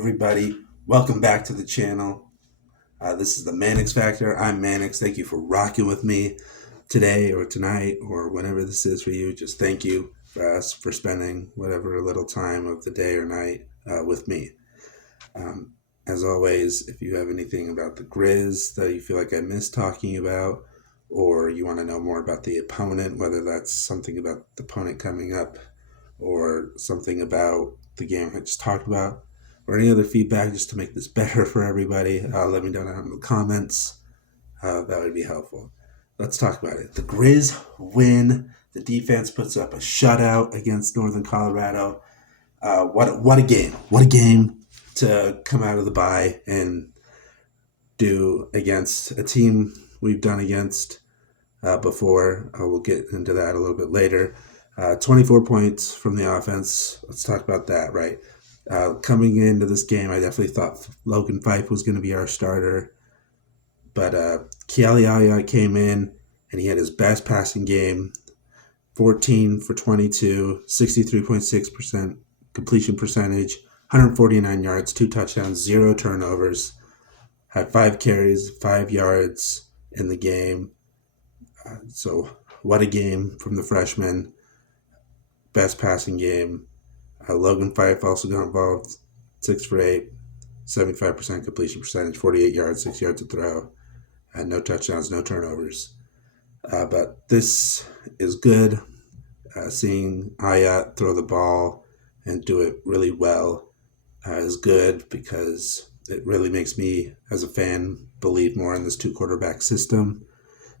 everybody. Welcome back to the channel. This is the Mannix Factor. I'm Mannix. Thank you for rocking with me today or tonight or whenever this is for you. Just thank you for us for spending whatever little time of the day or night with me. As always, if you have anything about the Griz that you feel like I missed talking about, or you want to know more about the opponent, whether that's something about the opponent coming up or something about the game I just talked about, or any other feedback just to make this better for everybody, let me know down in the comments. That would be helpful. Let's talk about it. The Griz win. The defense puts up a shutout against Northern Colorado. What a game. What a game to come out of the bye and do against a team we've done against before. We'll get into that a little bit later. 24 points from the offense. Let's talk about that, right? Coming into this game, I definitely thought Logan Fife was going to be our starter. But Kialiaya came in, and he had his best passing game, 14 for 22, 63.6% completion percentage, 149 yards, 2 touchdowns, 0 turnovers. Had 5 carries, 5 yards in the game. So what a game from the freshman. Best passing game. Logan Fife also got involved, 6 for 8, 75% completion percentage, 48 yards, 6 yards to throw, and no touchdowns, no turnovers. But this is good. Seeing Ayat throw the ball and do it really well is good because it really makes me, as a fan, believe more in this 2-quarterback system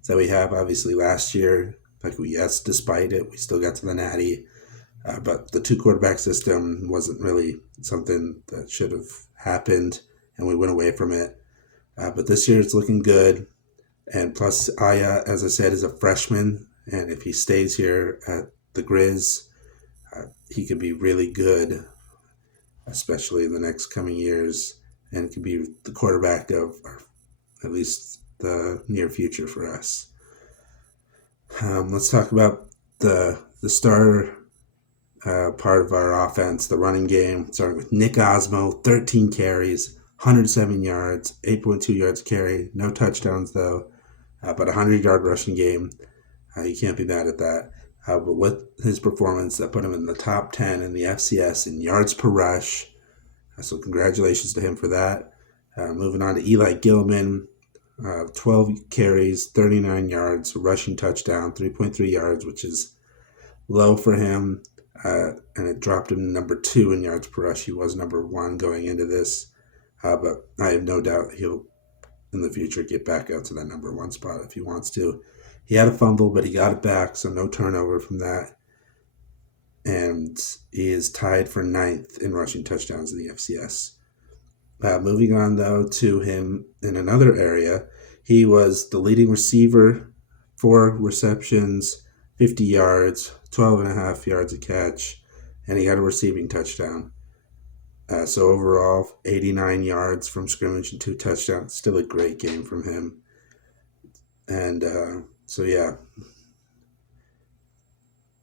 that we have. Obviously, last year, despite it, we still got to the Natty. But the 2-quarterback system wasn't really something that should have happened, and we went away from it. But this year it's looking good. And plus, Aya, as I said, is a freshman, and if he stays here at the Griz, he could be really good, especially in the next coming years, and could be the quarterback of at least the near future for us. Let's talk about the star part of our offense, the running game, starting with Nick Osmo, 13 carries, 107 yards, 8.2 yards carry, no touchdowns though, but a 100-yard rushing game. You can't be mad at that. But with his performance, that put him in the top 10 in the FCS in yards per rush. So congratulations to him for that. Moving on to Eli Gilman, 12 carries, 39 yards, rushing touchdown, 3.3 yards, which is low for him. And it dropped him to number 2 in yards per rush. He was number 1 going into this. But I have no doubt he'll, in the future, get back out to that number 1 spot if he wants to. He had a fumble, but he got it back, so no turnover from that. And he is tied for 9th in rushing touchdowns in the FCS. Moving on, though, to him in another area, he was the leading receiver, 4 receptions, 50 yards, 12.5 yards a catch, and he had a receiving touchdown. So overall, 89 yards from scrimmage and 2 touchdowns. Still a great game from him. And so, yeah.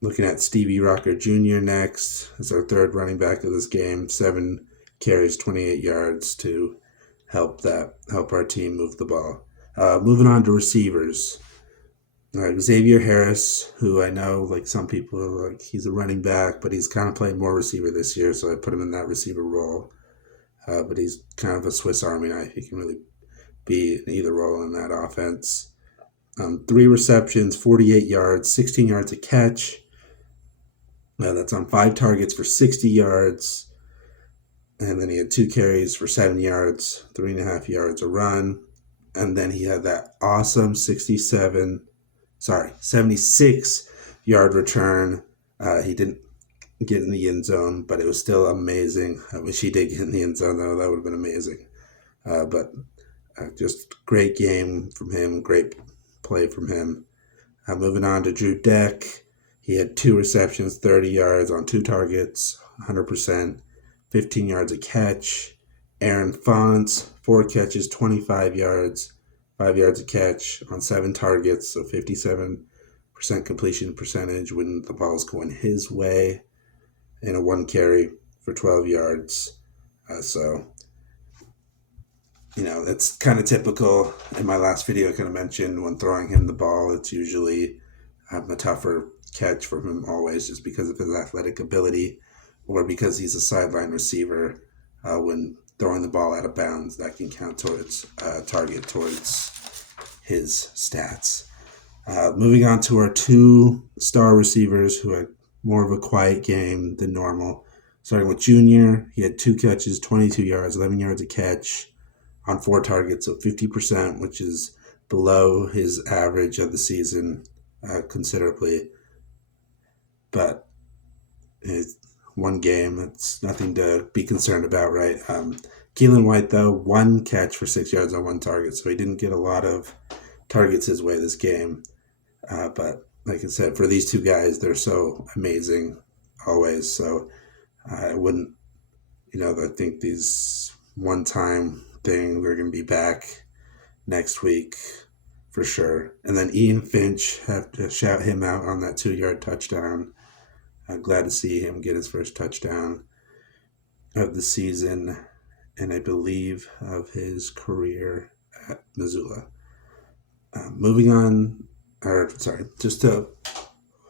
Looking at Stevie Rocker Jr. next as our 3rd running back of this game. 7 carries, 28 yards to help our team move the ball. Moving on to receivers. Xavier Harris, who I know, like some people are like, he's a running back, but he's kind of played more receiver this year, so I put him in that receiver role. But he's kind of a Swiss Army knife. He can really be in either role in that offense. 3 receptions, 48 yards, 16 yards a catch. That's on 5 targets for 60 yards. And then he had 2 carries for 7 yards, 3.5 yards a run. And then he had that awesome 76-yard return. He didn't get in the end zone, but it was still amazing. I wish he did get in the end zone, though. That would have been amazing. But just great game from him, great play from him. Moving on to Drew Deck. He had 2 receptions, 30 yards on 2 targets, 100%, 15 yards a catch. Aaron Fonts, 4 catches, 25 yards, 5 yards a catch on 7 targets, so 57% completion percentage when the ball's going his way, and a 1 carry for 12 yards. So, it's kind of typical. In my last video, I kind of mentioned when throwing him the ball, it's usually a tougher catch for him always, just because of his athletic ability, or because he's a sideline receiver. When throwing the ball out of bounds, that can count towards target towards his stats. Moving on to our 2-star receivers who had more of a quiet game than normal. Starting with Junior, he had 2 catches, 22 yards, 11 yards a catch on 4 targets, so 50%, which is below his average of the season considerably. But it's one game, it's nothing to be concerned about, right? Keelan White, though, 1 catch for 6 yards on 1 target, so he didn't get a lot of targets his way this game. But like I said, for these 2 guys, they're so amazing always. So I wouldn't, I think these one-time thing, they're going to be back next week for sure. And then Ian Finch, have to shout him out on that 2-yard touchdown. I'm glad to see him get his first touchdown of the season, and I believe of his career at Missoula. Moving on, just to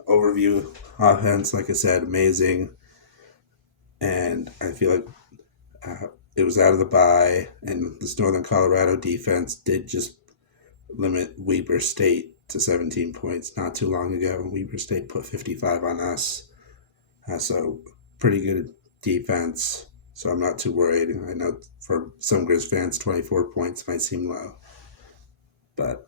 overview offense, like I said, amazing. And I feel like it was out of the bye, and this Northern Colorado defense did just limit Weber State to 17 points not too long ago. Weber State put 55 on us. So pretty good defense. So I'm not too worried. I know for some Griz fans, 24 points might seem low. But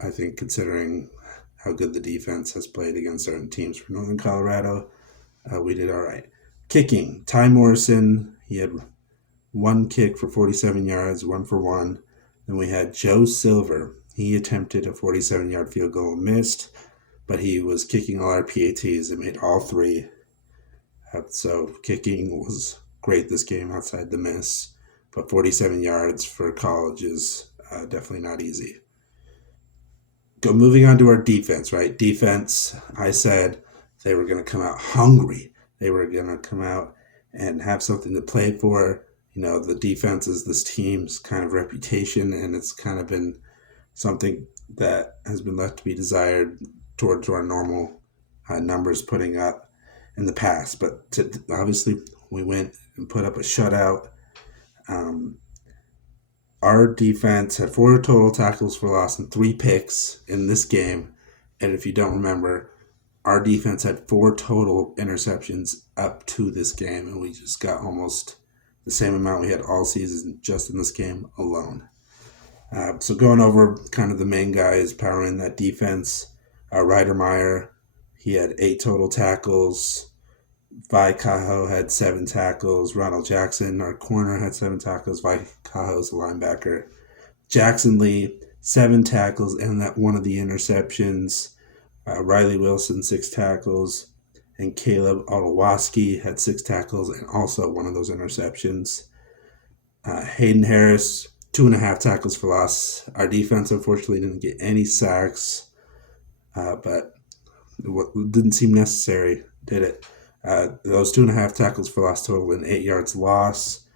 I think considering how good the defense has played against certain teams for Northern Colorado, we did all right. Kicking, Ty Morrison, he had 1 kick for 47 yards, 1 for 1. Then we had Joe Silver. He attempted a 47-yard field goal, missed, but he was kicking all our PATs and made all 3. So kicking was great this game outside the miss, but 47 yards for college is definitely not easy. Moving on to our defense, right? Defense, I said they were going to come out hungry. They were going to come out and have something to play for. The defense is this team's kind of reputation, and it's kind of been something that has been left to be desired towards our normal numbers putting up in the past. But obviously, we went and put up a shutout. Our defense had 4 total tackles for loss and 3 picks in this game. And if you don't remember, our defense had 4 total interceptions up to this game, and we just got almost the same amount we had all season just in this game alone. So going over kind of the main guys powering that defense, Ryder Meyer, he had 8 total tackles. Vi Cajo had 7 tackles. Ronald Jackson, our corner, had 7 tackles. Vi Cajo's a linebacker. Jackson Lee, 7 tackles and that one of the interceptions. Riley Wilson, 6 tackles. And Caleb Olawoski had 6 tackles and also one of those interceptions. Hayden Harris, 2.5 tackles for loss. Our defense, unfortunately, didn't get any sacks, but it didn't seem necessary, did it? Those 2.5 tackles for loss total and 8 yards loss.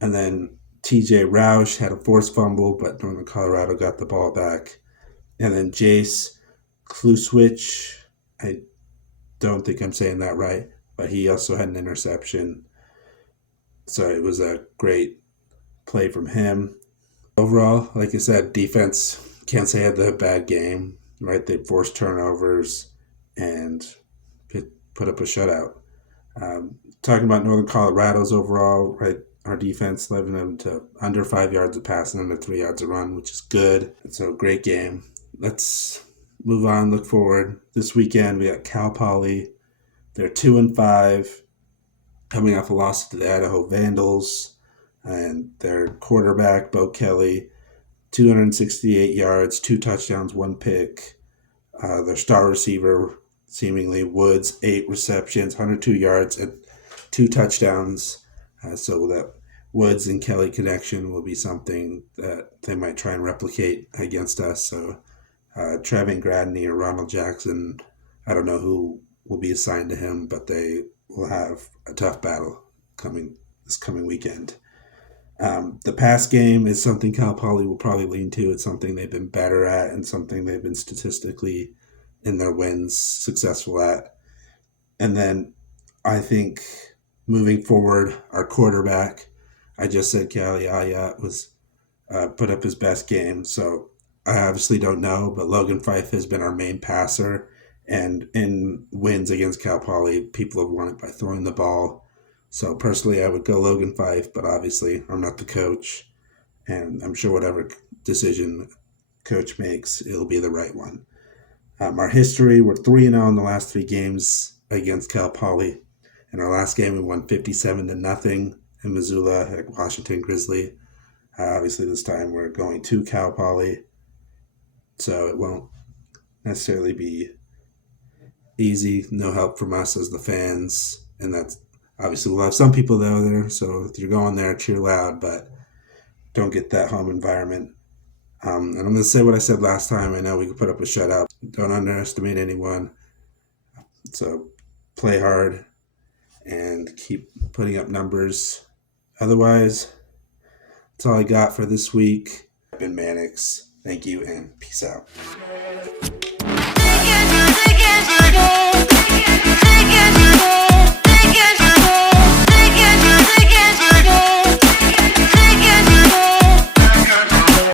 And then TJ Roush had a forced fumble, but Northern Colorado got the ball back. And then Jace Kluswich, I don't think I'm saying that right, but he also had an interception. So it was a great play from him. Overall, like I said, defense, can't say had the bad game, right? They forced turnovers and put up a shutout. Talking about Northern Colorado's overall, right? Our defense led them to under 5 yards of pass and under 3 yards of run, which is good. So great game. Let's move on, look forward. This weekend we got Cal Poly. They're 2-5, coming off a loss to the Idaho Vandals. And their quarterback, Bo Kelly, 268 yards, 2 touchdowns, 1 pick. Their star receiver, seemingly Woods, 8 receptions, 102 yards, and 2 touchdowns. So that Woods and Kelly connection will be something that they might try and replicate against us. So Trevin Gradney or Ronald Jackson, I don't know who will be assigned to him, but they will have a tough battle coming this coming weekend. The pass game is something Cal Poly will probably lean to. It's something they've been better at and something they've been statistically in their wins successful at. And then I think moving forward, our quarterback, I just said Cali Ayat was put up his best game. So I obviously don't know, but Logan Fife has been our main passer. And in wins against Cal Poly, people have won it by throwing the ball. So personally, I would go Logan Fife, but obviously I'm not the coach. And I'm sure whatever decision coach makes, it'll be the right one. Our history, we're 3-0 in the last 3 games against Cal Poly. In our last game, we won 57-0 in Missoula at Washington Grizzly. Obviously, this time we're going to Cal Poly, so it won't necessarily be easy. No help from us as the fans, and that's obviously we'll have some people there. So if you're going there, cheer loud, but don't get that home environment. And I'm going to say what I said last time. I know we could put up a shutout. Don't underestimate anyone. So play hard and keep putting up numbers. Otherwise, that's all I got for this week. I've been Mannix. Thank you and peace out.